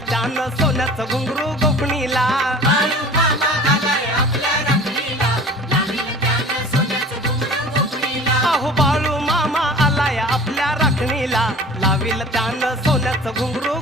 त्यानं सोन्याचं घुंगरू गोफणीला अहो बाळू मामा आलाय आपल्या राखणीला लावील त्यानं सोन्याचं घुंगरू